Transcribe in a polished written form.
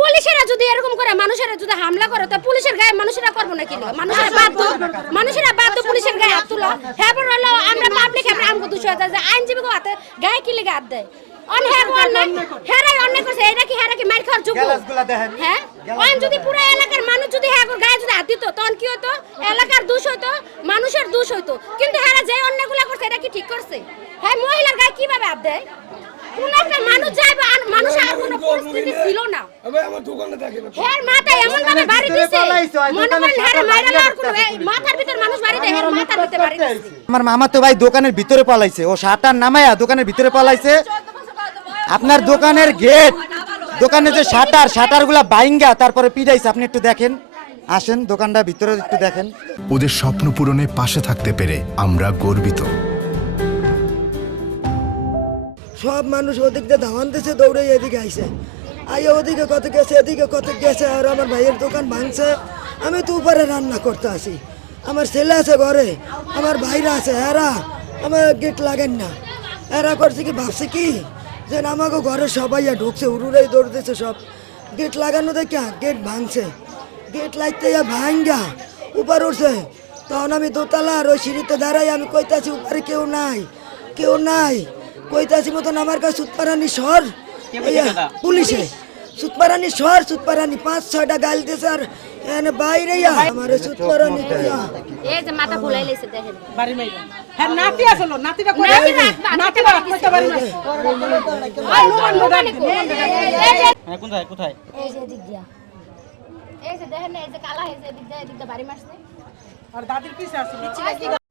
পুলিশেরা যদি এরকম করে মানুষেরা যদি হামলা করে তো পুলিশের গায়ে মানুষেরা করবো না কি মানুষেরা বাধ্য পুলিশের গায়ে হাত তুলো। হ্যাঁ হলো আমরা পাবলিক আমরা আমগো দোষ হয়ে যায় যে আইনজীবী হাতে গায়ে কি লেগে হাত দেয় মার খাওয়ার যোগ্য। হ্যাঁ যদি পুরো এলাকার মানুষ যদি গায়ে যদি হাত দিত তখন কি হতো? এলাকার দোষ হইতো, মানুষের দোষ হইতো। কিন্তু হ্যাঁ যে অন্যগুলা করছে এটা কি ঠিক করছে? হ্যাঁ মহিলার গায়ে কিভাবে হাত দেয়? কোন একটা মানুষ যাইবে মানুষ আর কোনো পরিস্থিতি ছিল না। আমার দোকানে থাকে না হ্যাঁ মাথায় এমন ভাবে বাড়ি দিছে মনে করেন হ্যাঁ মাইরা আর কোনো মাথার ভিতর মানুষ বাড়ি দেয় হ্যাঁ মাথার ভিতর বাড়ি দিছে। আমার মামা তো ভাই দোকানের ভিতরে পালাইছে, ও শাটার নামায়া দোকানের ভিতরে পালাইছে। আপনার দোকানের গেট, দোকানের যে শাটারগুলা বাইঙ্গা তারপরে পিটাইছে। আপনি একটু দেখেন, আসেন দোকানটা ভিতরে একটু দেখেন। ওদের স্বপ্ন পূরণে পাশে থাকতে পেরে আমরা গর্বিত। সব মানুষ ওদিক দিয়ে ধাওয়ান দিছে, দৌড়ে এদিকে আইছে, আইয়া ওদিকে কত গেছে এদিকে কত গেছে। আর আমার ভাইয়ের দোকান ভাঙছে। আমি তো উপরে রান্না করতে আসি, আমার ছেলে আছে ঘরে, আমার ভাইরা আছে, এরা আমার গেট লাগেন না। এরা করছে কি ভাবছে কি যে আমাকে ঘরে সবাই ঢুকছে, উড়ুরাই দৌড় দিচ্ছে সব। গেট লাগানো দেখে গেট ভাঙছে, গেট লাগতে ভাঙ্গা উপর উঠছে। তখন আমি দোতলা আর ওই সিঁড়িতে দাঁড়াই, আমি কইতাছি উপরে কেউ নাই, কেউ নাই। কইতাছি মতন আমার কাছে সুতপারানি সর পুলিশে সুতপারানি সর সুতপারানি ৫-৬টা গাল দিয়েছে। আর এনে বাইরে আমার সুতপারানি এই যে মাথা ফুলাই লাইছে দেখেন বাড়ি মাইরা হ্যাঁ নাতি আসলো নাতিটা কই নাতিটা কইতে পারি না হ্যাঁ কোথায় কোথায় এই যে দিক দিয়া এই যে দেখেন এই যে কালা হয়েছে দিক দিয়া বাড়ি মারছে আর দাদির পিছে আসলো